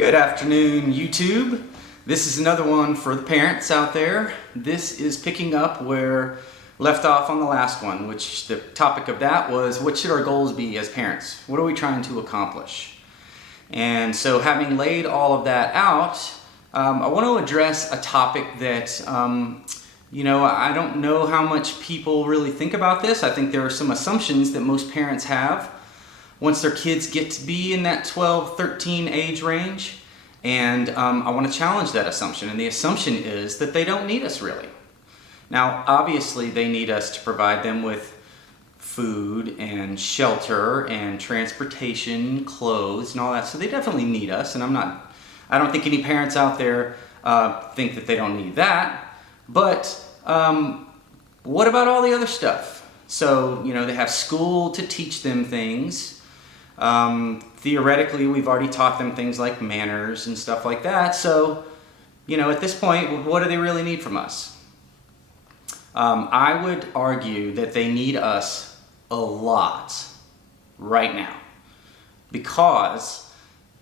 Good afternoon, YouTube. This is another one for the parents out there. This is picking up where left off on the last one, which the topic of that was, what should our goals be as parents? What are we trying to accomplish? And so having laid all of that out, I want to address a topic that, I don't know how much people really think about this. I think there are some assumptions that most parents have once their kids get to be in that 12, 13 age range. And I want to challenge that assumption. And the assumption is that they don't need us really. Now, obviously, they need us to provide them with food and shelter and transportation, clothes, and all that. So they definitely need us. And I don't think any parents out there think that they don't need that. But what about all the other stuff? So, they have school to teach them things. Theoretically, we've already taught them things like manners and stuff like that. So, at this point, what do they really need from us? I would argue that they need us a lot right now, because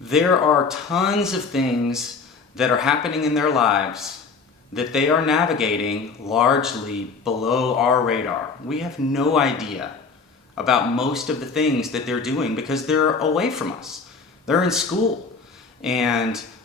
there are tons of things that are happening in their lives that they are navigating largely below our radar. We have no idea about most of the things that they're doing because they're away from us. They're in school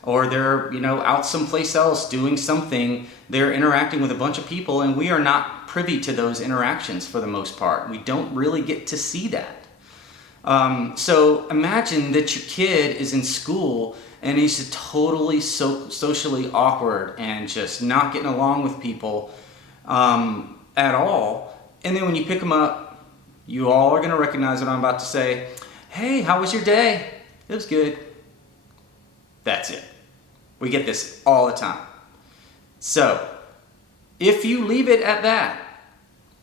or they're out someplace else doing something. They're interacting with a bunch of people, and we are not privy to those interactions for the most part. We don't really get to see that. So imagine that your kid is in school and he's totally socially awkward and just not getting along with people at all. And then when you pick him up, you all are going to recognize what I'm about to say. Hey, how was your day? It was good. That's it. We get this all the time. So, if you leave it at that,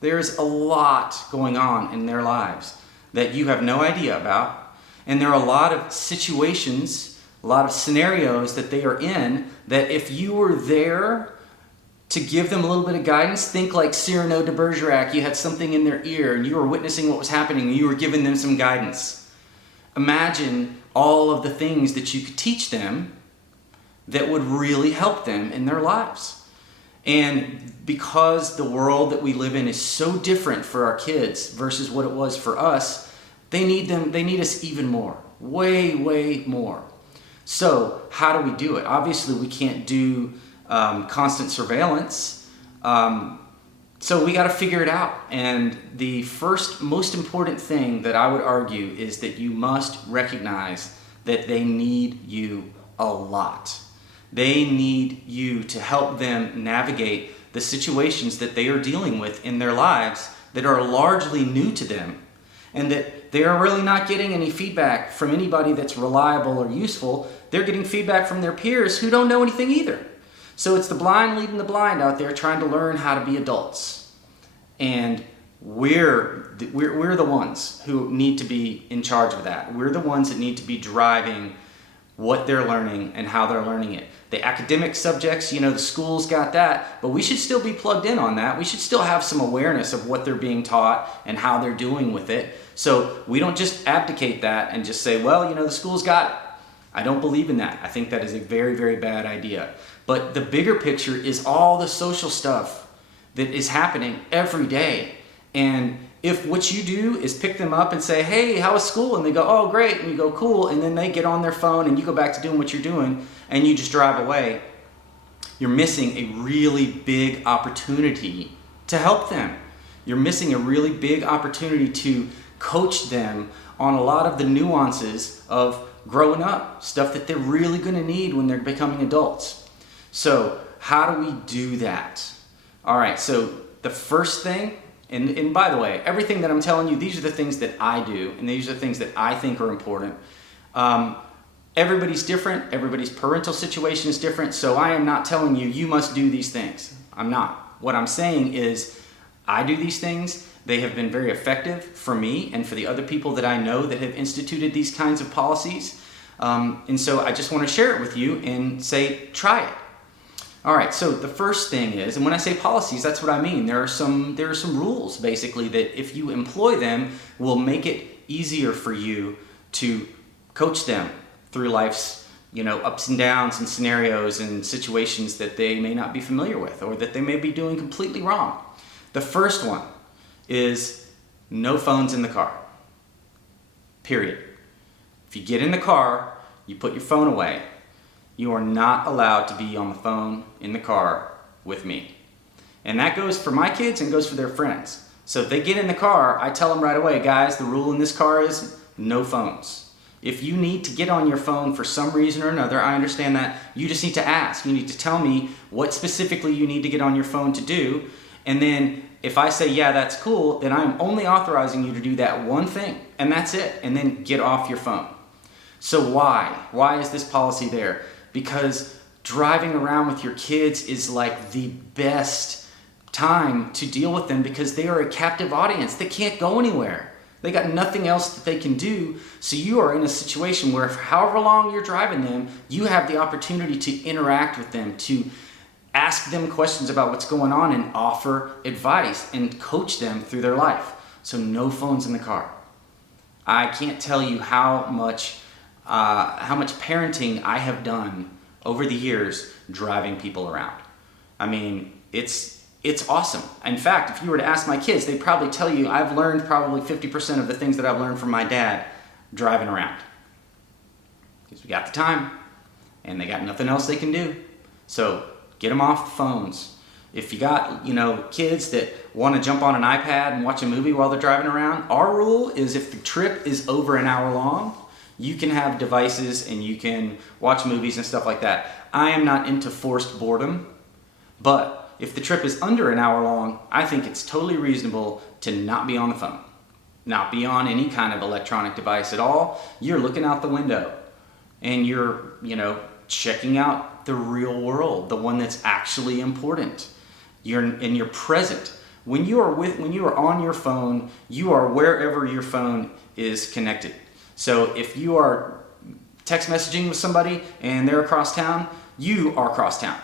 there's a lot going on in their lives that you have no idea about. And there are a lot of situations, a lot of scenarios that they are in that if you were there to give them a little bit of guidance, think like Cyrano de Bergerac. You had something in their ear and you were witnessing what was happening and you were giving them some guidance. Imagine all of the things that you could teach them that would really help them in their lives. And because the world that we live in is so different for our kids versus what it was for us, they need us even more, way, way more. So how do we do it? Obviously, we can't do constant surveillance. So we got to figure it out. And the first most important thing that I would argue is that you must recognize that they need you a lot. They need you to help them navigate the situations that they are dealing with in their lives that are largely new to them, and that they are really not getting any feedback from anybody that's reliable or useful. They're getting feedback from their peers who don't know anything either. So it's the blind leading the blind out there trying to learn how to be adults. And we're the ones who need to be in charge of that. We're the ones that need to be driving what they're learning and how they're learning it. The academic subjects, the school's got that, but we should still be plugged in on that. We should still have some awareness of what they're being taught and how they're doing with it. So we don't just abdicate that and just say, well, the school's got it. I don't believe in that. I think that is a very, very bad idea. But the bigger picture is all the social stuff that is happening every day. And if what you do is pick them up and say, hey, how was school? And they go, oh, great. And you go, cool. And then they get on their phone and you go back to doing what you're doing and you just drive away. You're missing a really big opportunity to help them. You're missing a really big opportunity to coach them on a lot of the nuances of growing up, stuff that they're really going to need when they're becoming adults. So how do we do that? All right, so the first thing, and by the way, everything that I'm telling you, these are the things that I do, and these are the things that I think are important. Everybody's different. Everybody's parental situation is different. So I am not telling you, you must do these things. I'm not. What I'm saying is I do these things. They have been very effective for me and for the other people that I know that have instituted these kinds of policies. And so I just want to share it with you and say, try it. All right, so the first thing is, and when I say policies, that's what I mean. There are some rules, basically, that if you employ them, will make it easier for you to coach them through life's ups and downs and scenarios and situations that they may not be familiar with or that they may be doing completely wrong. The first one is no phones in the car. Period. If you get in the car, you put your phone away. You are not allowed to be on the phone in the car with me. And that goes for my kids and goes for their friends. So if they get in the car, I tell them right away, guys, the rule in this car is no phones. If you need to get on your phone for some reason or another, I understand that. You just need to ask. You need to tell me what specifically you need to get on your phone to do. And then if I say, yeah, that's cool, then I'm only authorizing you to do that one thing. And that's it. And then get off your phone. So why? Why is this policy there? Because driving around with your kids is like the best time to deal with them because they are a captive audience. They can't go anywhere. They got nothing else that they can do. So you are in a situation where however long you're driving them, you have the opportunity to interact with them, to ask them questions about what's going on and offer advice and coach them through their life. So no phones in the car. I can't tell you how much parenting I have done over the years driving people around. I mean, it's awesome. In fact, if you were to ask my kids, they'd probably tell you I've learned probably 50% of the things that I've learned from my dad driving around. Because we got the time and they got nothing else they can do. So get them off the phones. If you got, kids that want to jump on an iPad and watch a movie while they're driving around, our rule is if the trip is over an hour long, you can have devices and you can watch movies and stuff like that. I am not into forced boredom, but if the trip is under an hour long, I think it's totally reasonable to not be on the phone, not be on any kind of electronic device at all. You're looking out the window and you're, checking out the real world, the one that's actually important. You're present. When you are on your phone, you are wherever your phone is connected. So if you are text messaging with somebody and they're across town, you are across town.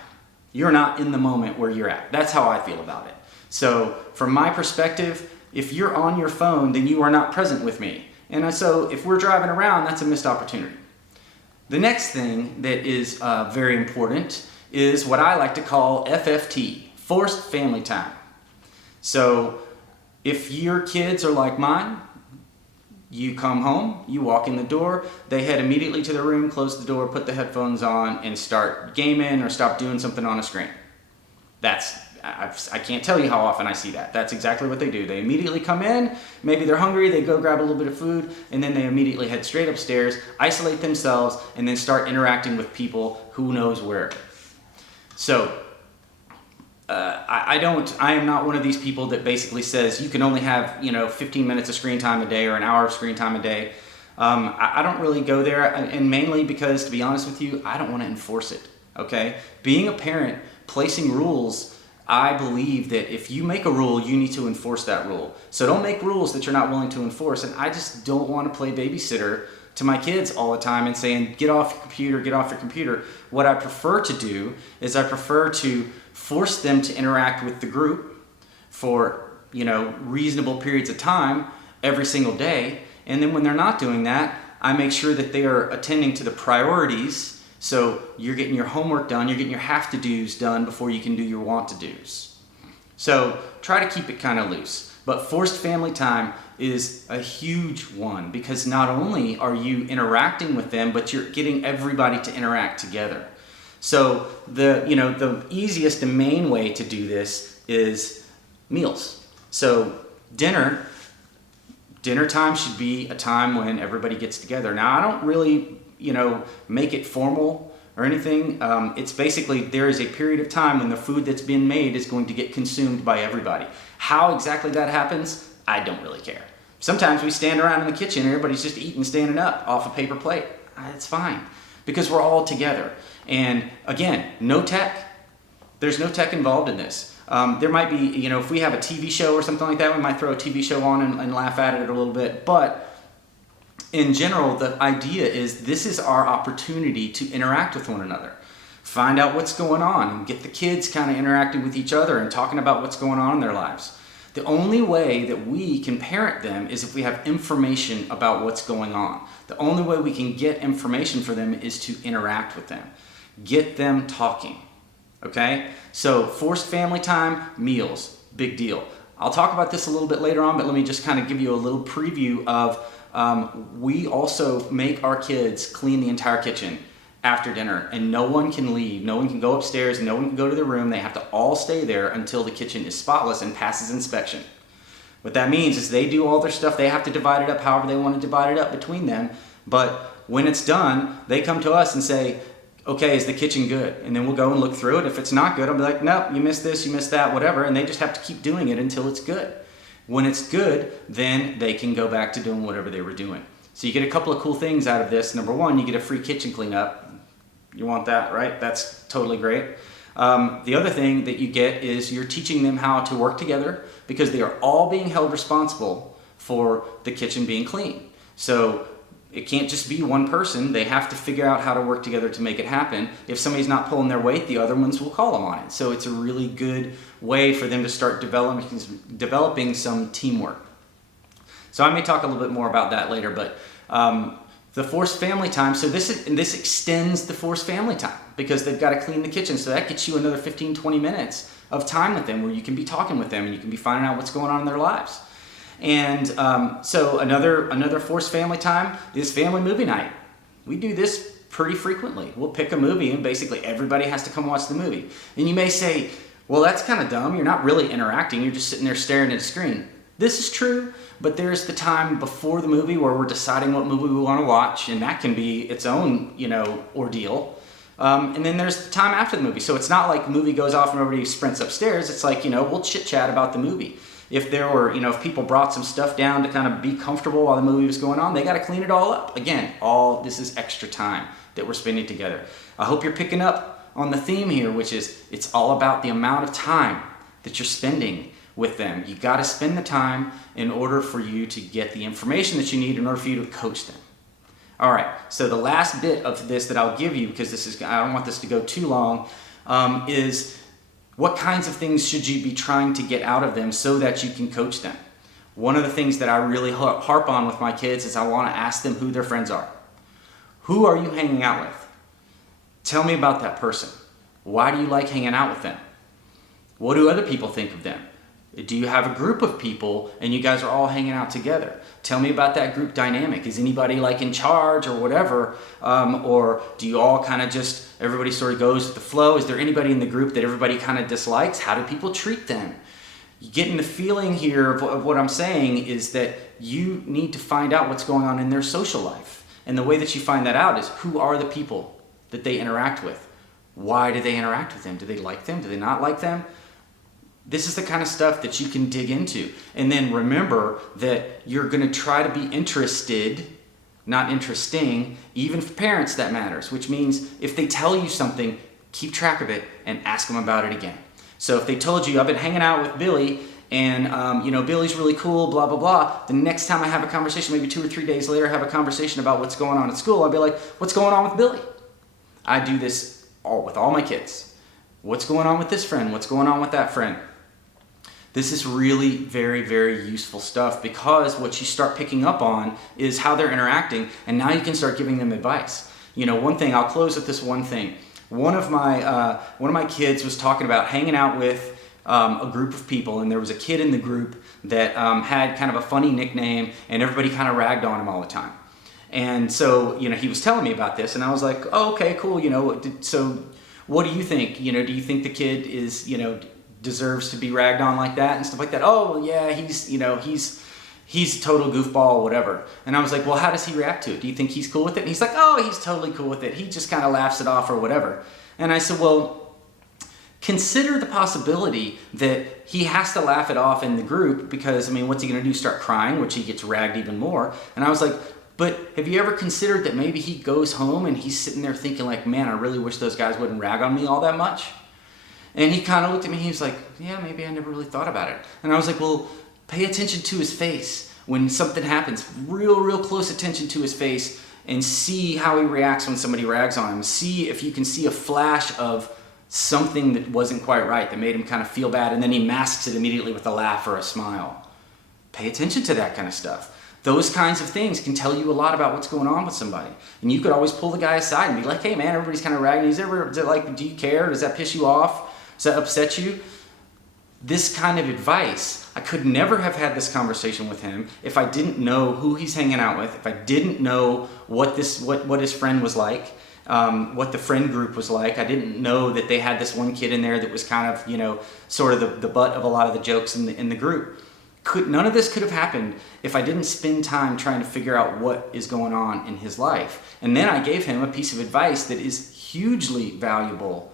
You're not in the moment where you're at. That's how I feel about it. So from my perspective, if you're on your phone, then you are not present with me. And so if we're driving around, that's a missed opportunity. The next thing that is very important is what I like to call FFT, forced family time. So if your kids are like mine, you come home, you walk in the door, they head immediately to their room, close the door, put the headphones on, and start gaming or stop doing something on a screen. I can't tell you how often I see that. That's exactly what they do. They immediately come in, maybe they're hungry, they go grab a little bit of food, and then they immediately head straight upstairs, isolate themselves, and then start interacting with people who knows where. So, I am not one of these people that basically says you can only have 15 minutes of screen time a day or an hour of screen time a day. I don't really go there, and mainly because, to be honest with you, I don't want to enforce it. Okay, being a parent, placing rules, I believe that if you make a rule, you need to enforce that rule. So don't make rules that you're not willing to enforce. And I just don't want to play babysitter to my kids all the time and saying, get off your computer, get off your computer. What I prefer to do is I prefer to force them to interact with the group for, reasonable periods of time every single day. And then when they're not doing that, I make sure that they are attending to the priorities. So you're getting your homework done, you're getting your have-to-dos done before you can do your want-to-dos. So try to keep it kind of loose. But forced family time is a huge one because not only are you interacting with them, but you're getting everybody to interact together. So the easiest and main way to do this is meals. So dinner time should be a time when everybody gets together. Now I don't really make it formal or anything. It's basically there is a period of time when the food that's been made is going to get consumed by everybody. How exactly that happens, I don't really care. Sometimes we stand around in the kitchen and everybody's just eating standing up off a paper plate. It's fine because we're all together. And again, no tech. There's no tech involved in this. There might be, if we have a TV show or something like that, we might throw a TV show on and laugh at it a little bit. But in general, the idea is this is our opportunity to interact with one another. Find out what's going on and get the kids kind of interacting with each other and talking about what's going on in their lives. The only way that we can parent them is if we have information about what's going on. The only way we can get information for them is to interact with them. Get them talking, okay? So forced family time, meals, big deal. I'll talk about this a little bit later on, but let me just kind of give you a little preview of we also make our kids clean the entire kitchen after dinner, and no one can leave. No one can go upstairs, no one can go to their room. They have to all stay there until the kitchen is spotless and passes inspection. What that means is they do all their stuff. They have to divide it up however they want to divide it up between them. But when it's done, they come to us and say, okay, is the kitchen good? And then we'll go and look through it. If it's not good, I'll be like, nope, you missed this, you missed that, whatever. And they just have to keep doing it until it's good. When it's good, then they can go back to doing whatever they were doing. So you get a couple of cool things out of this. Number one, you get a free kitchen cleanup. You want that, right? That's totally great. The other thing that you get is you're teaching them how to work together, because they are all being held responsible for the kitchen being clean. So it can't just be one person. They have to figure out how to work together to make it happen. If somebody's not pulling their weight, the other ones will call them on it. So it's a really good way for them to start developing some teamwork. So I may talk a little bit more about that later, but the forced family time, so this extends the forced family time, because they've got to clean the kitchen. So that gets you another 15, 20 minutes of time with them where you can be talking with them and you can be finding out what's going on in their lives. And so another forced family time is family movie night. We do this pretty frequently. We'll pick a movie and basically everybody has to come watch the movie. And you may say, well, that's kind of dumb. You're not really interacting. You're just sitting there staring at a screen. This is true, but there's the time before the movie where we're deciding what movie we want to watch, and that can be its own, ordeal. And then there's the time after the movie. So it's not like the movie goes off and everybody sprints upstairs. It's like, we'll chit-chat about the movie. If there were, if people brought some stuff down to kind of be comfortable while the movie was going on, they got to clean it all up. Again, all this is extra time that we're spending together. I hope you're picking up on the theme here, which is it's all about the amount of time that you're spending with them. You got to spend the time in order for you to get the information that you need in order for you to coach them. All right, so the last bit of this that I'll give you, because I don't want this to go too long, is what kinds of things should you be trying to get out of them so that you can coach them? One of the things that I really harp on with my kids is I want to ask them who their friends are. Who are you hanging out with? Tell me about that person. Why do you like hanging out with them? What do other people think of them? Do you have a group of people and you guys are all hanging out together? Tell me about that group dynamic. Is anybody like in charge or whatever? Or do you all kind of just, everybody sort of goes with the flow? Is there anybody in the group that everybody kind of dislikes? How do people treat them? You getting the feeling here of what I'm saying is that you need to find out what's going on in their social life. And the way that you find that out is who are the people that they interact with? Why do they interact with them? Do they like them? Do they not like them? This is the kind of stuff that you can dig into. And then remember that you're going to try to be interested, not interesting. Even for parents, that matters, which means if they tell you something, keep track of it and ask them about it again. So if they told you, I've been hanging out with Billy and Billy's really cool, blah, blah, blah. The next time I have a conversation, maybe 2 or 3 days later, have a conversation about what's going on at school, I'll be like, what's going on with Billy? I do this with all my kids. What's going on with this friend? What's going on with that friend? This is really very, very useful stuff, because what you start picking up on is how they're interacting, and now you can start giving them advice. One thing, I'll close with this one thing. One of my kids was talking about hanging out with a group of people, and there was a kid in the group that had kind of a funny nickname, and everybody kind of ragged on him all the time. And so, he was telling me about this, and I was like, oh, okay, cool, so what do you think? Do you think the kid is, deserves to be ragged on like that and stuff like that? Oh, yeah, he's a total goofball, whatever. And I was like, well, how does he react to it? Do you think he's cool with it? And he's like, oh, he's totally cool with it. He just kind of laughs it off or whatever. And I said, well, consider the possibility that he has to laugh it off in the group because, what's he going to do? Start crying, which he gets ragged even more. And I was like, but have you ever considered that maybe he goes home and he's sitting there thinking like, man, I really wish those guys wouldn't rag on me all that much? And he kind of looked at me, he was like, yeah, maybe I never really thought about it. And I was like, well, pay attention to his face when something happens. Real close attention to his face and see how he reacts when somebody rags on him. See if you can see a flash of something that wasn't quite right, that made him kind of feel bad, and then he masks it immediately with a laugh or a smile. Pay attention to that kind of stuff. Those kinds of things can tell you a lot about what's going on with somebody. And you could always pull the guy aside and be like, hey man, everybody's kind of ragging. Is it like, do you care? Does that piss you off? Does that upset you? This kind of advice, I could never have had this conversation with him if I didn't know who he's hanging out with, if I didn't know what his friend was like, what the friend group was like. I didn't know that they had this one kid in there that was kind of, sort of the butt of a lot of the jokes in the group. None of this could have happened if I didn't spend time trying to figure out what is going on in his life. And then I gave him a piece of advice that is hugely valuable.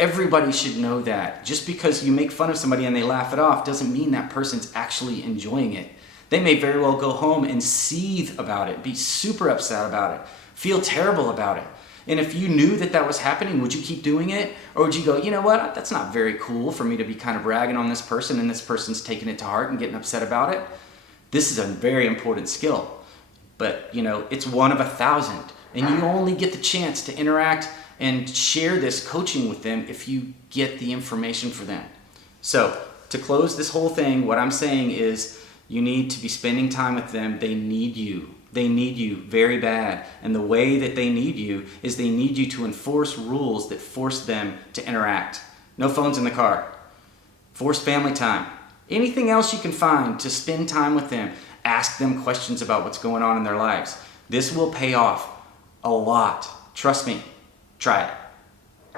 Everybody should know that. Just because you make fun of somebody and they laugh it off doesn't mean that person's actually enjoying it. They may very well go home and seethe about it, be super upset about it, feel terrible about it. And if you knew that that was happening, would you keep doing it? Or would you go, you know what, that's not very cool for me to be kind of ragging on this person and this person's taking it to heart and getting upset about it? This is a very important skill. But, it's one of 1,000. And you only get the chance to interact and share this coaching with them if you get the information for them. So, to close this whole thing, what I'm saying is you need to be spending time with them. They need you. They need you very bad. And the way that they need you is they need you to enforce rules that force them to interact. No phones in the car. Force family time. Anything else you can find to spend time with them. Ask them questions about what's going on in their lives. This will pay off a lot. Trust me. Try it.